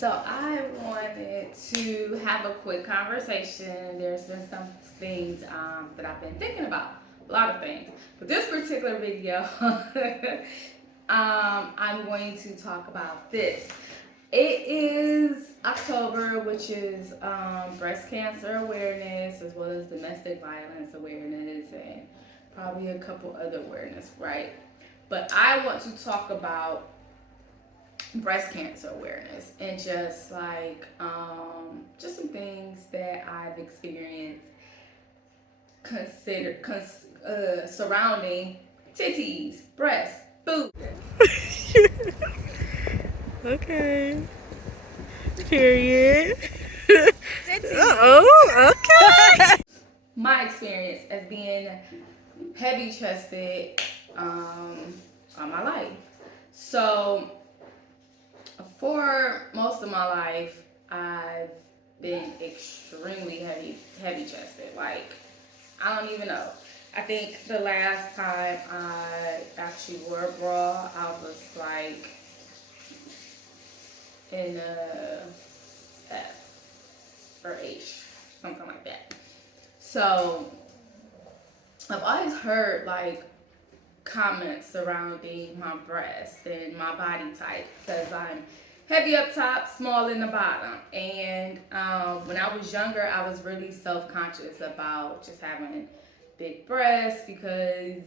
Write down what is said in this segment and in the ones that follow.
So I wanted to have a quick conversation. There's been some things that I've been thinking about, a lot of things. But this particular video, I'm going to talk about this. It is October, which is breast cancer awareness as well as domestic violence awareness and probably a couple other awareness, right? But I want to talk about breast cancer awareness and just some things that I've experienced surrounding titties, breasts, food. Okay. Period. Titties. Oh, okay. My experience as being heavy chested all my life. So for most of my life, I've been extremely heavy chested. Like, I don't even know. I think the last time I actually wore a bra, I was like in a F or H, something like that. So I've always heard like comments surrounding my breast and my body type because I'm heavy up top, small in the bottom. And when I was younger, I was really self-conscious about just having big breasts because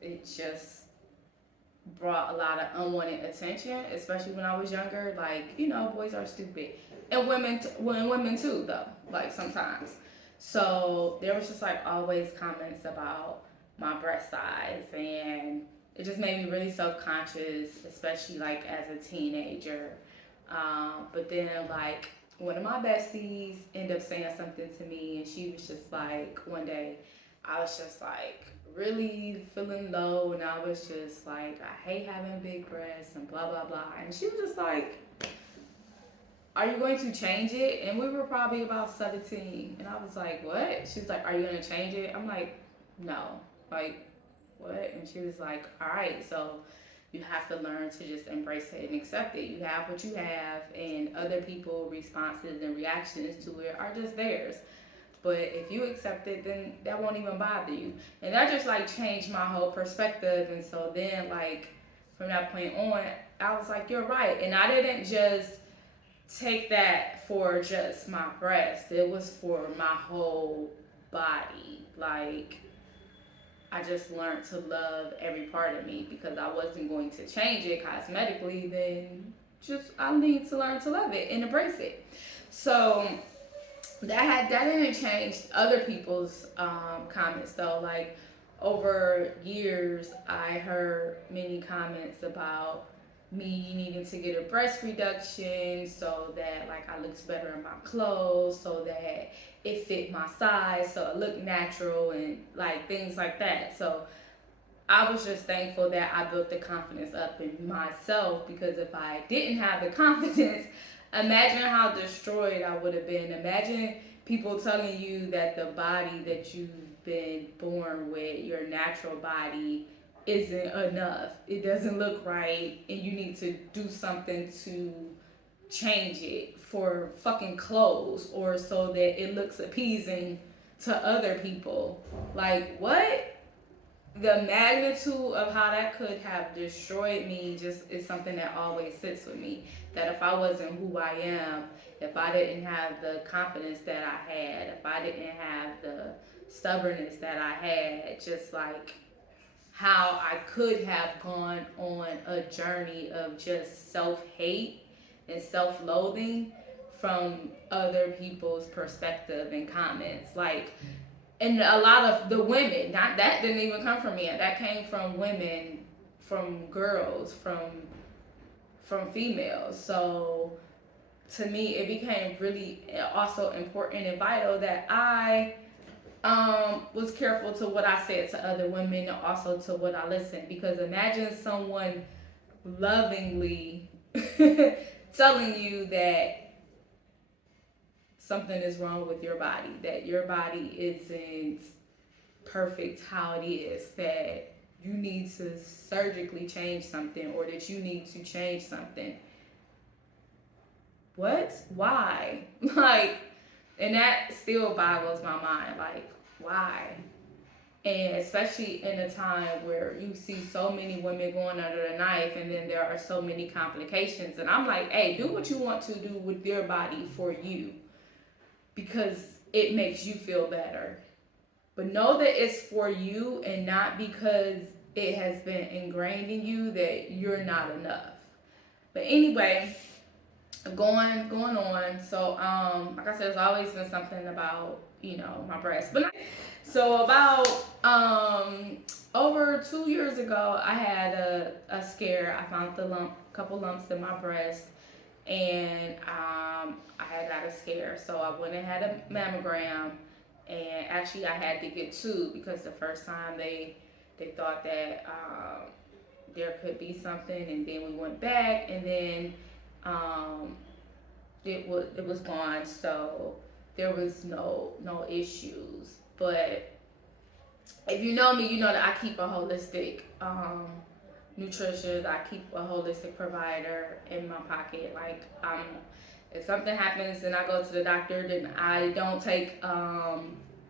it just brought a lot of unwanted attention, especially when I was younger. Like, you know, boys are stupid. And women too, though, like sometimes. So there was just like always comments about my breast size, and it just made me really self-conscious, especially like as a teenager. But then like one of my besties ended up saying something to me, and she was just like, one day I was just like really feeling low, and I was just like, I hate having big breasts and blah blah blah. And she was just like, are you going to change it? And we were probably about 17. And I was like, what? She was like, are you going to change it? I'm like, no. Like, what? And she was like, all right, so you have to learn to just embrace it and accept it. You have what you have, and other people's responses and reactions to it are just theirs. But if you accept it, then that won't even bother you. And that just like changed my whole perspective. And so then, like, from that point on, I was like, you're right. And I didn't just take that for just my breast, it was for my whole body. Like, I just learned to love every part of me because I wasn't going to change it cosmetically. Then just I need to learn to love it and embrace it. So that didn't change other people's comments though. Like, over years, I heard many comments about me needing to get a breast reduction so that like I looked better in my clothes, so that it fit my size, so it looked natural and like things like that. So I was just thankful that I built the confidence up in myself, because if I didn't have the confidence, imagine how destroyed I would have been. Imagine people telling you that the body that you've been born with, your natural body, isn't enough. It doesn't look right, and you need to do something to change it for fucking clothes or so that it looks appeasing to other people. Like, what? The magnitude of how that could have destroyed me just is something that always sits with me. That if I wasn't who I am, if I didn't have the confidence that I had, if I didn't have the stubbornness that I had, just like how I could have gone on a journey of just self-hate and self-loathing from other people's perspective and comments. Like, and a lot of the women, not that didn't even come from me. That came from women, from girls, from females. So to me, it became really also important and vital that I was careful to what I said to other women and also to what I listened. Because imagine someone lovingly telling you that something is wrong with your body, that your body isn't perfect how it is, that you need to surgically change something or that you need to change something. what? Why? Like, and that still boggles my mind. Like, why? And especially in a time where you see so many women going under the knife, and then there are so many complications. And I'm like, hey, do what you want to do with your body for you, because it makes you feel better. But know that it's for you, and not because it has been ingrained in you that you're not enough. But anyway, going on. So like I said, there's always been something about, my breast. But so about over 2 years ago, I had a scare. I found couple lumps in my breast, and I had got a scare. So I went and had a mammogram, and actually I had to get two, because the first time they thought that there could be something, and then we went back, and then it was gone. So there was no issues. But if you know me, you know that I keep a holistic nutrition. I keep a holistic provider in my pocket. Like, if something happens and I go to the doctor, then I don't take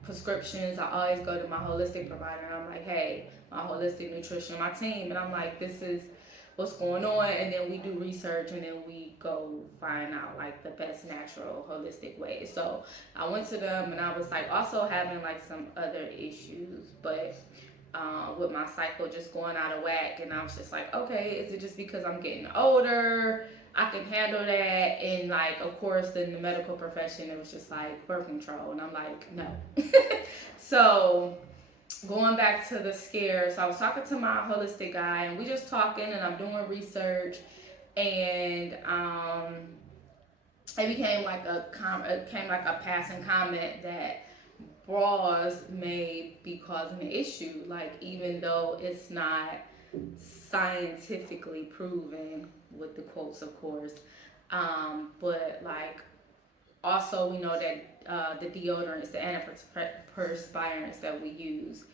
prescriptions. I always go to my holistic provider, and I'm like, hey, my holistic nutrition, my team, and I'm like, this is what's going on. And then we do research, and then we go find out like the best natural holistic way. So I went to them, and I was like also having like some other issues, but with my cycle just going out of whack. And I was just like, okay, is it just because I'm getting older? I can handle that. And like, of course, in the medical profession, it was just like birth control, and I'm like, no. So going back to the scare, so I was talking to my holistic guy, and we just talking, and I'm doing research, and it became like a passing comment that bras may be causing an issue, like, even though it's not scientifically proven, with the quotes, of course. But like, also we know that the deodorants, the antiperspirants that we use,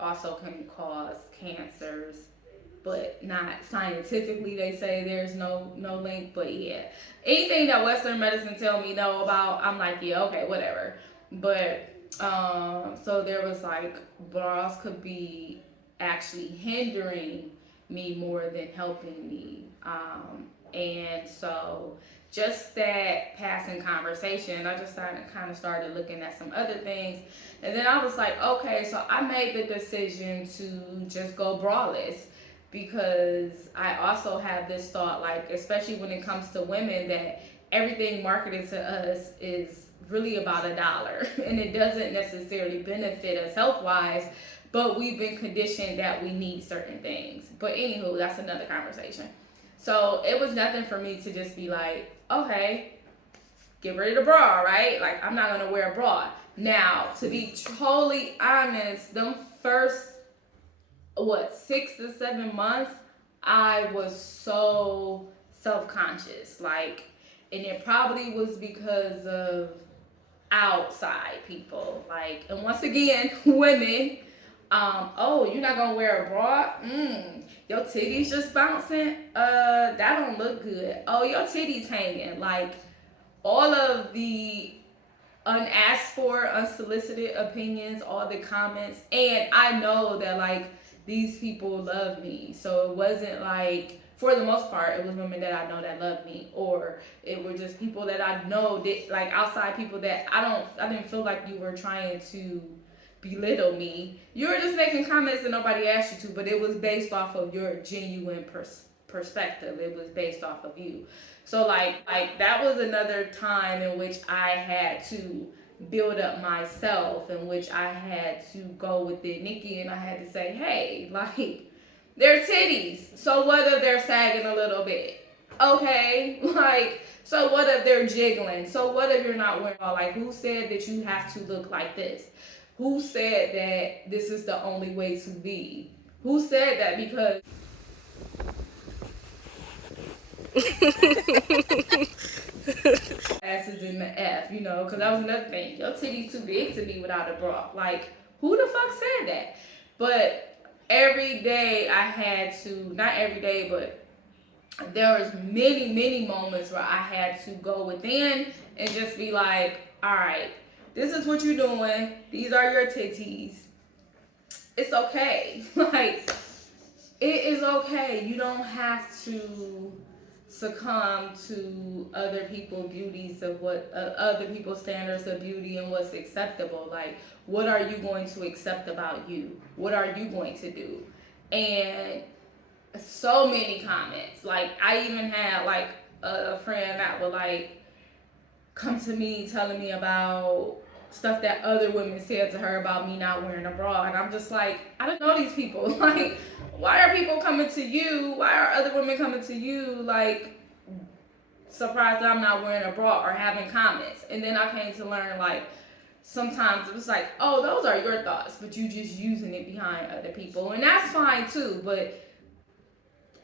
also can cause cancers, but not scientifically. They say there's no link. But yeah, anything that Western medicine tell me no about, I'm like, yeah, okay, whatever. But so there was like, bras could be actually hindering me more than helping me. And so just that passing conversation, I just started looking at some other things. And then I was like, okay, so I made the decision to just go braless, because I also have this thought, like, especially when it comes to women, that everything marketed to us is really about $1, and it doesn't necessarily benefit us health-wise, but we've been conditioned that we need certain things. But anywho, that's another conversation. So it was nothing for me to just be like, okay, get rid of the bra, right? Like, I'm not gonna wear a bra. Now, to be totally honest, them first 6 to 7 months, I was so self-conscious, like, and it probably was because of outside people, like, and once again, women, oh, you're not gonna wear a bra? Your titties just bouncing? That don't look good. Oh, your titties hanging. Like, all of the unasked for, unsolicited opinions, all the comments. And I know that, like, these people love me. So it wasn't like, for the most part, it was women that I know that love me, or it were just people that I know that, like, outside people that I didn't feel like you were trying to belittle me. You were just making comments that nobody asked you to, but it was based off of your genuine perspective. It was based off of you. So like that was another time in which I had to build up myself, in which I had to go with it, Nikki, and I had to say, hey, like, they're titties. So what if they're sagging a little bit? Okay, like, so what if they're jiggling? So what if you're not wearing all, like, who said that you have to look like this? Who said that this is the only way to be? Who said that? Because asses in the F, because that was another thing. Your titties too big to be without a bra. Like, who the fuck said that? But every day I had to, not every day, but there was many moments where I had to go within and just be like, all right, this is what you're doing. These are your titties. It's okay. Like, it is okay. You don't have to succumb to other people's beauties of what other people's standards of beauty and what's acceptable. Like, what are you going to accept about you? What are you going to do? And so many comments. Like, I even had like a friend that would like come to me telling me about stuff that other women said to her about me not wearing a bra, and I'm just like, I don't know these people. Like, why are people coming to you? Why are other women coming to you like surprised that I'm not wearing a bra or having comments? And then I came to learn, like, sometimes it was like, oh, those are your thoughts, but you just using it behind other people, and that's fine too. But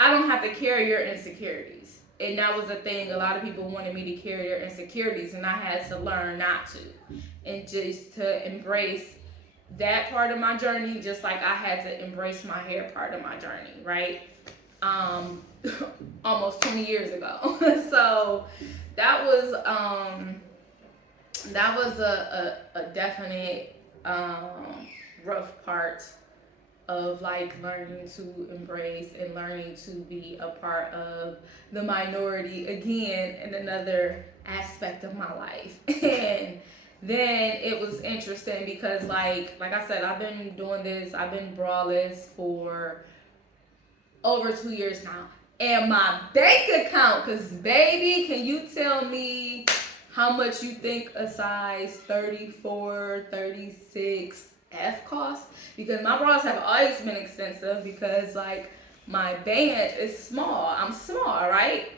I don't have to carry your insecurities. And that was the thing. A lot of people wanted me to carry their insecurities, and I had to learn not to. And just to embrace that part of my journey, just like I had to embrace my hair part of my journey, right? Almost 20 years ago. So that was a definite rough part of like learning to embrace and learning to be a part of the minority again in another aspect of my life. And then it was interesting because like I said, I've been doing this, I've been braless for over 2 years now. And my bank account, because baby, can you tell me how much you think a size 34, 36 F costs? Because my bras have always been expensive because like my band is small. I'm small, right?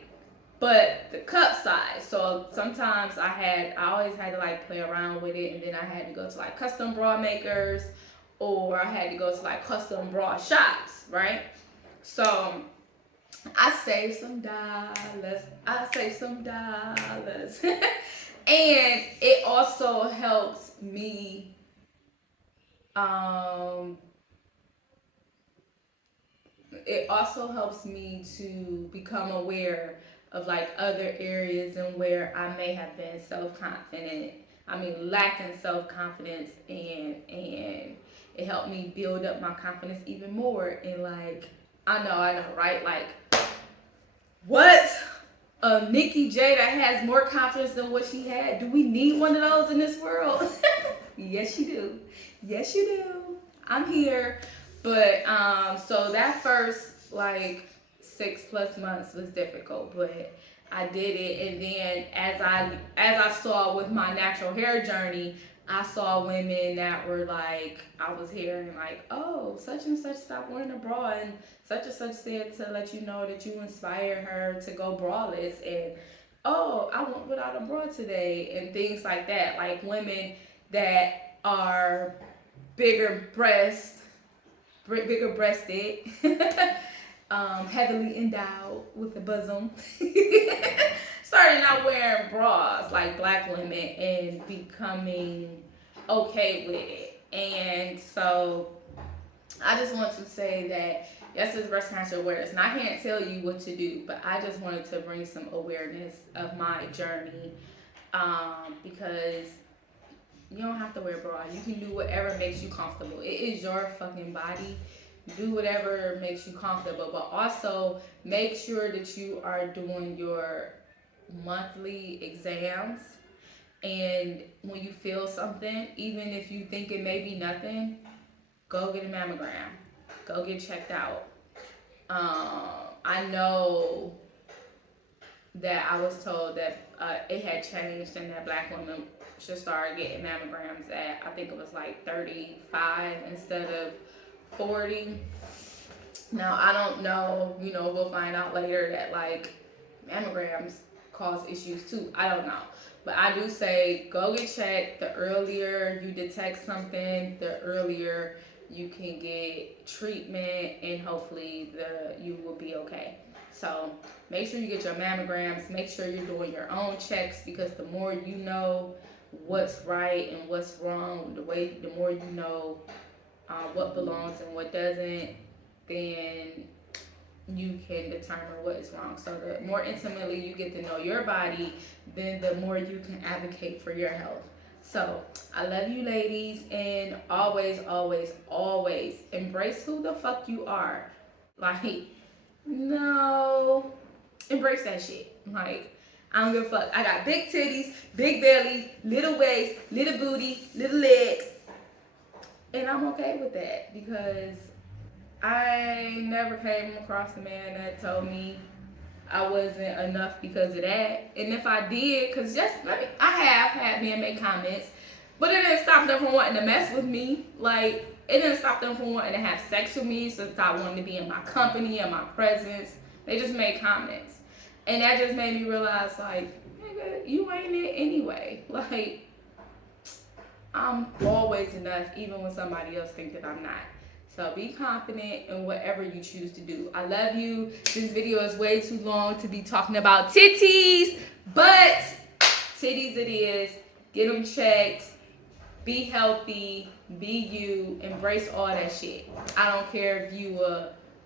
But the cup size. So sometimes I always had to like play around with it, and then I had to go to like custom bra makers, or I had to go to like custom bra shops, right? So I saved some dollars. And it also helps me to become aware of like other areas and where I may have been self-confident. I mean, lacking self-confidence, and it helped me build up my confidence even more. And like, I know, right? Like, what? A Nikki J that has more confidence than what she had? Do we need one of those in this world? Yes, you do. Yes, you do. I'm here. But so that first like 6+ months was difficult, but I did it. And then as I saw with my natural hair journey, I saw women that were like, I was hearing like, oh, such and such stopped wearing a bra, and such said to let you know that you inspired her to go braless, and oh, I went without a bra today, and things like that. Like women that are bigger breasted, heavily endowed with a bosom, started not wearing bras like black women and becoming okay with it. And so I just want to say that yes, it's breast cancer awareness, and I can't tell you what to do, but I just wanted to bring some awareness of my journey, because you don't have to wear a bra. You can do whatever makes you comfortable. It is your fucking body. Do whatever makes you comfortable, but also make sure that you are doing your monthly exams. And when you feel something, even if you think it may be nothing, go get a mammogram. Go get checked out. I know that I was told that it had changed and that black women should start getting mammograms at, I think it was like 35 instead of 40. Now, I don't know, we'll find out later that like mammograms cause issues too. I don't know. But I do say go get checked. The earlier you detect something, the earlier you can get treatment, and hopefully you will be okay. So make sure you get your mammograms. Make sure you're doing your own checks, because the more you know what's right and what's wrong, the more you know what belongs and what doesn't, then you can determine what is wrong. So the more intimately you get to know your body, then the more you can advocate for your health. So I love you ladies, and always, always, always embrace who the fuck you are. Like, no, embrace that shit. Like, I don't give a fuck. I got big titties, big belly, little waist, little booty, little legs. And I'm okay with that because I never came across a man that told me I wasn't enough because of that. And if I did, because I have had men make comments, but it didn't stop them from wanting to mess with me. Like, it didn't stop them from wanting to have sex with me, so I wanted to be in my company and my presence. They just made comments. And that just made me realize, like, nigga, you ain't it anyway. Like, I'm always enough, even when somebody else thinks that I'm not. So be confident in whatever you choose to do. I love you. This video is way too long to be talking about titties, but titties it is. Get them checked. Be healthy. Be you. Embrace all that shit. I don't care if you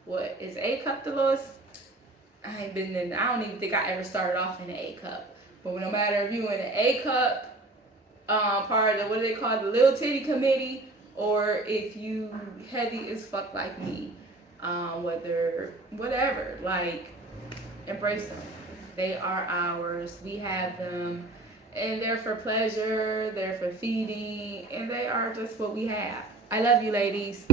what is A cup the lowest? I ain't been in. I don't even think I ever started off in an A cup. But no matter if you in an A cup, part of the, what do they call it, the little titty committee, or if you heavy as fuck like me, whatever, like, embrace them. They are ours. We have them, and they're for pleasure, they're for feeding, and they are just what we have. I love you, ladies.